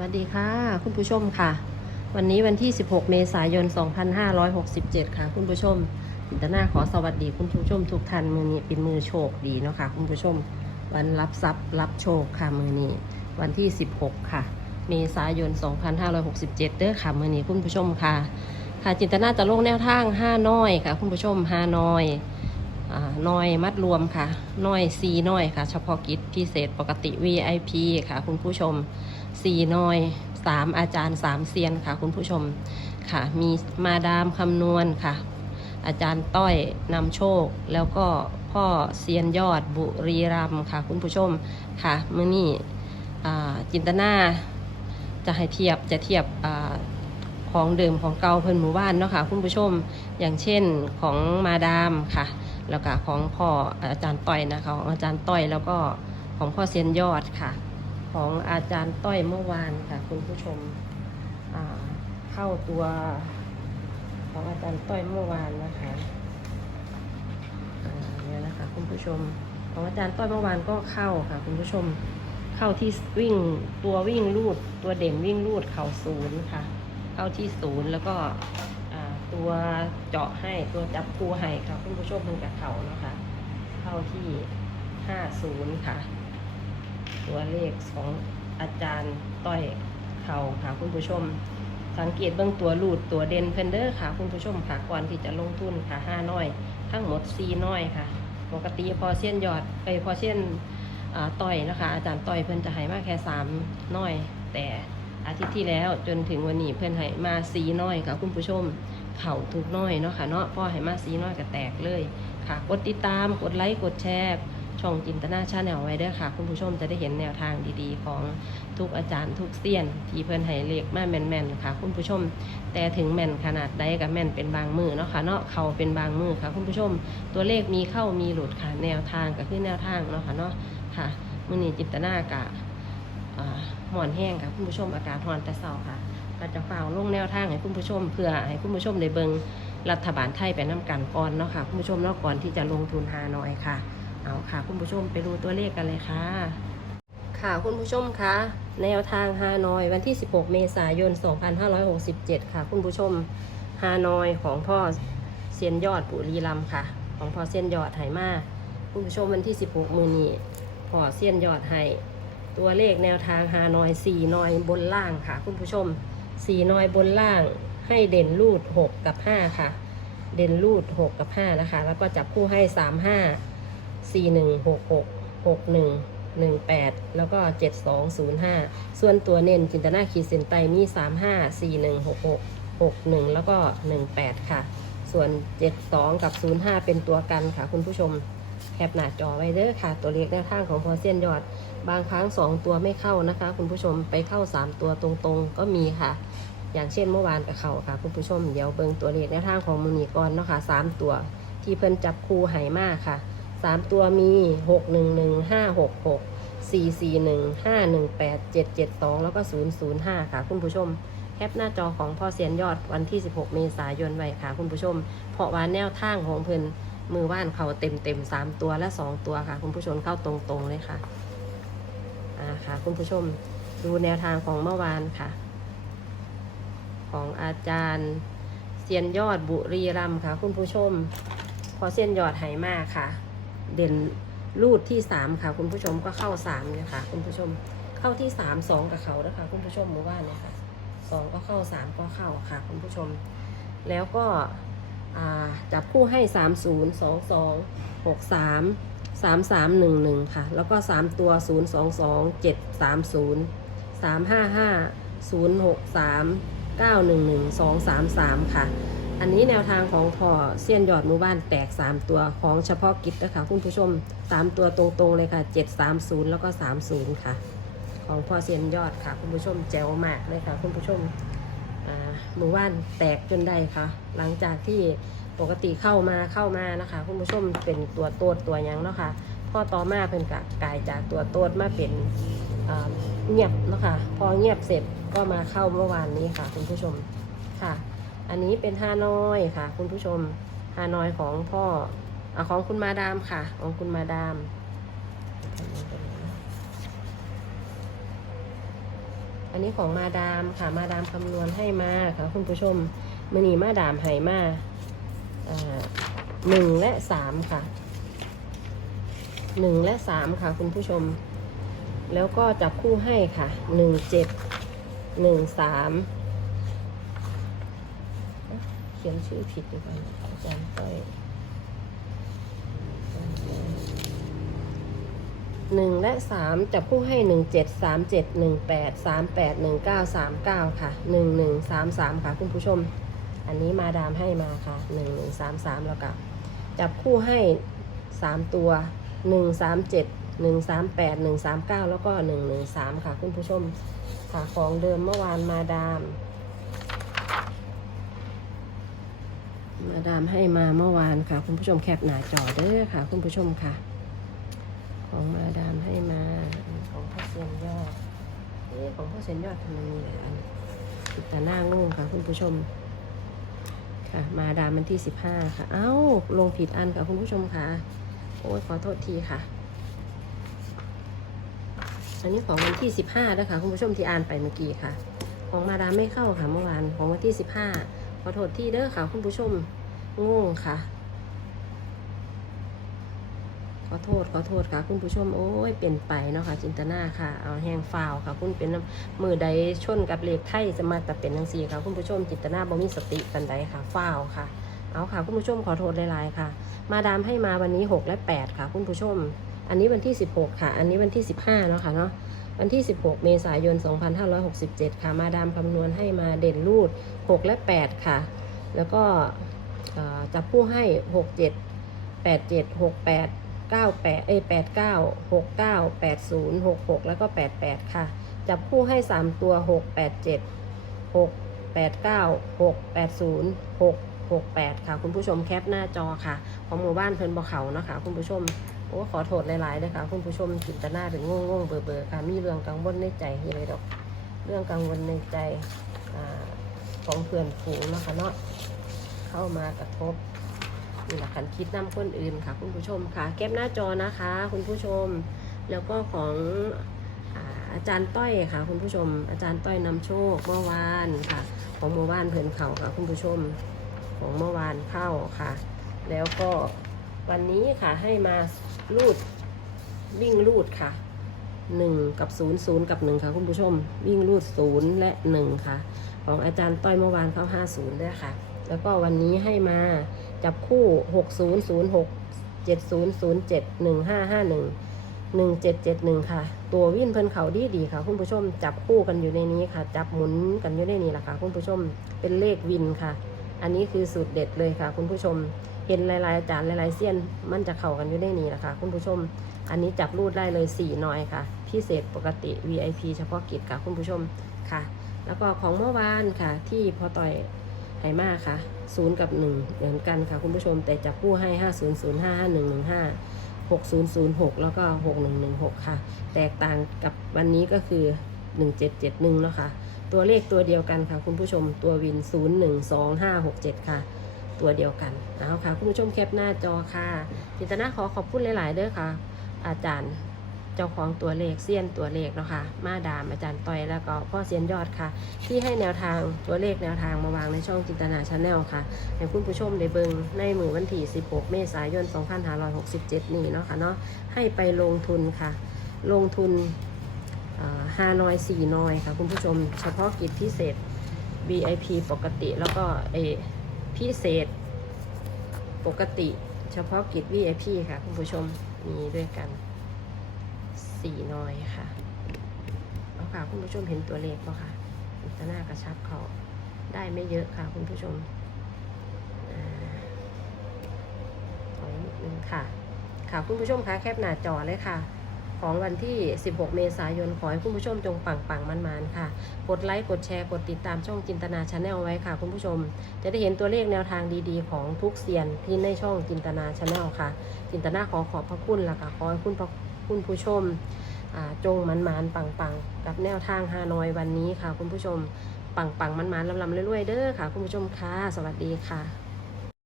วัสดีค่ะ คุณผู้ชมค่ะ วันนี้วันที่ 16 เมษายน 2567 ค่ะ คุณผู้ชมจินตนาขอสวัสดีคุณผู้ชมทุกท่านมือนี้เป็นมือโชคดีเนาะค่ะคุณผู้ชม วันรับทรัพย์รับโชคค่ะมือนี้ วันที่ 16 ค่ะ เมษายน 2567 เด้อค่ะมือนี้คุณผู้ชมค่ะ ค่ะจินตนาจะลงแนวทาง5น้อยค่ะ คุณผู้ชม5น้อยอ่าน้อยมัดรวมค่ะน้อยซีน้อยค่ะ เฉพาะกิจพิเศษปกติ VIP ค่ะ คุณผู้ชม ซีน้อยสามอาจารย์สามเซียนค่ะ คุณผู้ชมค่ะ มีมาดามคำนวณค่ะ อาจารย์ต้อยนำโชค แล้วก็พ่อเซียนยอดบุรีรัมค่ะ คุณผู้ชมค่ะเมื่อนี้อ่จินตนาจะให้เทียบจะเทียบอของเดิมของเก่าเพิ่นหมู่บ้านเนาะค่ะคุณผู้ชมอย่างเช่นของมาดามค่ะ แล้วก็ของพ่ออาจารย์ต้อยนะคะของอาจารย์ต้อยแล้วก็ของพ่อเซียนยอดค่ะ ของอาจารย์ต้อยเมื่อวานค่ะ คุณผู้ชมเข้าตัวของอาจารย์ต้อยเมื่อวานนะคะเนี่ยนะคะคุณผู้ชมของอาจารย์ต้อยเมื่อวานก็เข้าค่ะ คุณผู้ชมเข้าที่วิ่งตัววิ่งรูด ตัวเด่นวิ่งรูดเข่าศูนย์ค่ะ เข้าที่ศูนย์แล้วก็ตัวเจาะให้ตัวจับคูให้ค่ะ คุณผู้ชมมันกับเข่าเนาะคะเข้าที่50ค่ะ ตัวเลขของอาจารย์ต้อยเขาค่ะคุณผู้ชม สังเกตเบื้องตัวรูดตัวเด่นเพนเดอร์ค่ะคุณผู้ชมค่ะก่อนที่จะลงทุนค่ะห้าน้อย ทั้งหมดสี่น้อยค่ะ ปกติพอเส้นยอดไปพอเส้นอ่าต้อยนะคะ อาจารย์ต้อยเพิ่นจะให้มาแค่สามน้อย แต่อาทิตย์ที่แล้วจนถึงวันนี้เพิ่นให้มาสีน้อยค่ะคุณผู้ชมเข่าทุกน้อยเนาะค่ะเนาะพ่อให้มาสีน้อยก็แตกเลยค่ะ กดติดตามกดไลค์กดแชร์ ช่องจินตนาชาแนลไว้เด้อค่ะ คุณผู้ชมจะได้เห็นแนวทางดีๆ ของทุกอาจารย์ทุกเซียน ที่เพิ่นให้เลขมาแม่นๆค่ะ คุณผู้ชม แต่ถึงแม่นขนาดใดกับแม่นเป็นบางมือเนาะค่ะเนาะเขาเป็นบางมือค่ะ คุณผู้ชม ตัวเลขมีเข้ามีหลุดค่ะ แนวทางก็คือแนวทางเนาะค่ะเนาะค่ะมือนี้จินตนากะอ่าห่อนแห้งค่ะคุณผู้ชมอากาศหอนแต่เช้าค่ะก็จะฝ่าวลงแนวทางให้คุณผู้ชมเพื่อให้คุณผู้ชมได้เบิงรัฐบาลไทยไปน้ากันก่อนเนาะค่ะคุณผู้ชมเนาะก่อนที่จะลงทุนหาหน้อยค่ะ เอาค่ะคุณผู้ชมไปดูตัวเลขกันเลยค่ะ ค่ะคุณผู้ชมคะแนวทางฮานอยวันที่ 16 เมษายน 2567 ค่ะ คุณผู้ชมฮานอยของพ่อเซียนยอดปุรีรัมย์ค่ะ ของพ่อเซียนยอดไหมาคุณผู้ชมวันที่ 16 มือนี้พ่อเซียนยอดให้ตัวเลขแนวทางฮานอย4นอยบนล่างค่ะ คุณผู้ชมสี่นอยบนล่างให้เด่นรูดหกกับห้าค่ะ เด่นรูดหกกับห้านะคะ แล้วก็จับคู่ให้สามห้า สี่หนึ่งหกหกหกหนึ่งหนึ่งแปดแล้วก็เจ็ดสองศูนย์ห้าส่วนตัวเน้นจินตนาขีดเส้นใต้มีสามห้าสี่หนึ่งหกหกหกหนึ่งแล้วก็หนึ่งแปดค่ะ ส่วนเจ็ดสองกับศูนย์ห้าเป็นตัวกันค่ะคุณผู้ชมแคปหน้าจอไว้เด้อค่ะ ตัวเลขแนวทางของพอเส้นยอด บางครั้งสองตัวไม่เข้านะคะ คุณผู้ชมไปเข้าสามตัวตรงๆ ก็มีค่ะ อย่างเช่นเมื่อวานกับเขาค่ะ คุณผู้ชมเดี๋ยวเบิ่งตัวเลขแนวทางของมูนีก่อนเนาะค่ะสามตัว ที่เพิ่นจับคู่ไหมากค่ะ สามตัวมีหกหนึ่งหนึ่งห้าหกหกสี่สี่หนึ่งห้าหนึ่งแปดเจ็ดเจ็ดสองแล้วก็ศูนย์ศูนย์ห้าค่ะคุณผู้ชม แคปหน้าจอของพ่อเสียนยอดวันที่ 16 เมษายนไว้ค่ะคุณผู้ชม เพราะว่าแนวทางของเพิ่นมือว่านเขาเต็มเต็มสามตัวและสองตัวค่ะ คุณผู้ชมเข้าตรงๆเลยค่ะอ่าค่ะ คุณผู้ชมดูแนวทางของเมื่อวานค่ะ ของอาจารย์เซียนยอดบุรีรัมค่ะ คุณผู้ชม พอเส้นยอดไหมากค่ะ เด่นรูดที่สามค่ะ คุณผู้ชมก็เข้าสามเนี่ยค่ะ คุณผู้ชมเข้าที่สามสองกับเขาแล้วค่ะคุณผู้ชมเมื่อวานเนี่ยค่ะสองก็เข้าสามก็เข้าค่ะ คุณผู้ชม แล้วก็จับคู่ให้สามศูนย์สองสองหกสามสามสามหนึ่งหนึ่งค่ะ แล้วก็สามตัวศูนย์สองสองเจ็ดสามศูนย์สามห้าห้าศูนย์หกสามเก้าหนึ่งหนึ่งสองสามสามค่ะ อันนี้แนวทางของพอเซียนยอดหมู่บ้านแตก 3 ตัวของเฉพาะกิจนะคะคุณผู้ชม 3 ตัวตรงๆเลยค่ะ 730 แล้วก็ 30 ค่ะ ของพอเซียนยอดค่ะ คุณผู้ชมแจ๋วมากเลยค่ะ คุณผู้ชมหมู่บ้านแตกจนได้ค่ะ หลังจากที่ปกติเข้ามาเข้ามานะคะ คุณผู้ชมเป็นตัวโตดตัวยังเนาะค่ะพอต่อมาเป็นกกายจากตัวโตดมาเป็นเงียบเนาะค่ะพอเงียบเสร็จก็มาเข้าเมื่อวานนี้ค่ะ คุณผู้ชมค่ะ อันนี้เป็นฮานอยค่ะ คุณผู้ชมฮานอยของพ่ออาของคุณมาดามค่ะ ของคุณมาดามอันนี้ของมาดามค่ะมาดามคำนวณให้มาค่ะ คุณผู้ชมมือนีมาดามให้มาหนึ่งและสามค่ะหนึ่งและสามค่ะ คุณผู้ชม แล้วก็จับคู่ให้ค่ะหนึ่งเจ็ดหนึ่งสาม เขียนชื่อผิดดีกว่าอาจารย์ต้อยหนึ่งและสามจับคู่ให้หนึ่งเจ็ดสามเจ็ดหนึ่งแปดสามแปดหนึ่งเก้าสามเก้าค่ะหนึ่งหนึ่งสามสามค่ะคุณผู้ชม อันนี้มาดามให้มาค่ะหนึ่งหนึ่งสามสามแล้วก็จับคู่ให้สามตัวหนึ่งสามเจ็ดหนึ่งสามแปดหนึ่งสามเก้าแล้วก็หนึ่งหนึ่งสามค่ะคุณผู้ชมค่ะของเดิมเมื่อวานมาดาม มาดามให้มาเมื่อวานค่ะ คุณผู้ชมแคปหน้าจอเด้อค่ะ คุณผู้ชมค่ะ ของมาดามให้มาของพ่อเซียนยอดเอ๊ของพ่อเซียนยอดทำไมมีหลายอันติดตาหน้างงค่ะ คุณผู้ชม ค่ะ มาดามมันที่สิบห้าค่ะ เอ้า ลงผิดอันค่ะ คุณผู้ชมค่ะ โอ้ยขอโทษทีค่ะ อันนี้ของวันที่สิบห้านะคะคุณผู้ชมที่อ่านไปเมื่อกี้ค่ะ ของมาดามไม่เข้าค่ะเมื่อวานของวันที่สิบห้าขอโทษทีเด้อค่ะคุณผู้ชม งงค่ะ ขอโทษขอโทษค่ะ คุณผู้ชมโอ้ยเป็นไปเนาะค่ะ จินตนาค่ะ เอาแห้งฟาวค่ะ คุณเป็นมือใดชนกับเหลขไทยจะมาแต่เป็นทังสี่ค่ะ คุณผู้ชมจินตนาบ่มีสติกันใดค่ะฟาวค่ะ เอาค่ะ คุณผู้ชมขอโทษหลายๆค่ะ มาดามให้มาวันนี้6และ8ค่ะ คุณผู้ชม อันนี้วันที่16ค่ะ อันนี้วันที่15เนาะค่ะเนาะวันที่ 16 เมษายน 2567 ค่ะ มาดามคำนวณให้มาเด่นรูด 6 และ 8 ค่ะ แล้วก็ จับผู้ให้6 7 8 7 6 8 9 8เอ้ย8 9 6 9 8 0 6 6แล้วก็8 8ค่ะ จับคู่ให้3ตัว6 8 7 6 8 9 6 8 0 6 6 8ค่ะ คุณผู้ชมแคปหน้าจอค่ะ ของหมู่บ้านเพิ่นบ่อเขาเนาะค่ะคุณผู้ชมโอ้ขอโทษหลายๆนะคะคุณผู้ชมจินตนาเป็นง่วงๆเบอๆค่ะ มีเรื่องกังวลในใจยู่เลยดอก เรื่องกังวลในใจอของเพื่อนฝูงนะคะเนาะ เข้ามากระทบนี่แหละคันคิดนำคนอื่นค่ะ คุณผู้ชมค่ะ แก็บหน้าจอนะคะ คุณผู้ชม แล้วก็ของอาจารย์ต้อยค่ะ คุณผู้ชม อาจารย์ต้อยนำโชคเมื่อวานค่ะ ของเมื่อวานเพิ่นเขาค่ะ คุณผู้ชม ของเมื่อวานเข้าค่ะ แล้วก็วันนี้ค่ะให้มาลูดวิ่งลูดค่ะหนึ่งกับศูนย์ศูนย์กับหนึ่งค่ะ คุณผู้ชม วิ่งลูดศูนย์และหนึ่งค่ะ ของอาจารย์ต้อยเมื่อวานเข้าห้าศูนย์ด้วยค่ะ แล้วก็วันนี้ให้มาจับคู่หกศูนย์ศูนย์หกเจ็ดศูนย์ศูนย์เจ็ดหนึ่งห้าห้าหนึ่งหนึ่งเจ็ดเจ็ดหนึ่งค่ะ ตัววิ่นเพิ่นเขาดีดีค่ะ คุณผู้ชม จับคู่กันอยู่ในนี้ค่ะ จับหมุนกันอยู่ในนี้แหละค่ะ คุณผู้ชม เป็นเลขวินค่ะ อันนี้คือสูตรเด็ดเลยค่ะ คุณผู้ชม เห็นหลายๆอาจารย์หลายๆเสี้ยน มันจะเข้ากันอยู่ได้นี่แหละค่ะ คุณผู้ชม อันนี้จับรูดได้เลย4หน่อยค่ะ พิเศษปกติ VIP เฉพาะกิจค่ะ คุณผู้ชมค่ะ แล้วก็ของเมื่อวานค่ะ ที่พอต่อย ไหมาค่ะ0กับ1เหมือนกันค่ะคุณผู้ชมแต่จับคู่ให้5 0 0 5 5 1 1 5 6 0 0 6แล้วก็6 1 1 6ค่ะ แตกต่างกับวันนี้ก็คือ1771เนาะค่ะตัวเลขตัวเดียวกันค่ะ คุณผู้ชมตัววิน0 1 2 5 6 7ค่ะ ตัวเดียวกันเอาค่ะ คุณผู้ชมแคปหน้าจอค่ะจิตนาขอขอบคุณหลาย ๆ เด้อค่ะ อาจารย์ เจ้าของตัวเลขเซียนตัวเลขเนาะค่ะมาดามอาจารย์ต้อยแล้วก็พ่อเซียนยอดค่ะ ที่ให้แนวทางตัวเลขแนวทางมาวางในช่องจินตนาชาแนลค่ะให้คุณผู้ชมได้เบิงในมือวันที่ 16 เมษายน 2567 นี้เนาะค่ะเนาะให้ไปลงทุนค่ะ ลงทุนห้านอยสี่นอยค่ะ คุณผู้ชมเฉพาะกิจพิเศษ VIP ปกติแล้วก็เอพิเศษปกติ เฉพาะกิจ VIP ค่ะ คุณผู้ชมมีด้วยกัน สี่หน้อยค่ะเอาค่ะคุณผู้ชมเห็นตัวเลขป่ะค่ะอิตหน้ากระชับเขาได้ไม่เยอะค่ะคุณผู้ชมอ่าถอยนิดนึงค่ะ ค่ะคุณผู้ชมคะแคปหน้าจอเลยค่ะของวันที่ 16 เมษายน ขอให้คุณผู้ชมจงปังปังมันมันค่ะ กดไลค์ กดแชร์ กดติดตามช่องจินตนาชาแนลไว้ค่ะ คุณผู้ชม จะได้เห็นตัวเลขแนวทางดีๆ ของทุกเซียนที่ในช่องจินตนาชาแนลค่ะ จินตนาขอขอบพระคุณล่ะค่ะ ขอให้คุณพระ คุณผู้ชมจงมันมันๆปังปังๆกับแนวทางฮานอยวันนี้ค่ะ คุณผู้ชมปังปังๆมันมันๆลำๆเรื่อยๆเด้อค่ะ คุณผู้ชมค่ะ สวัสดีค่ะ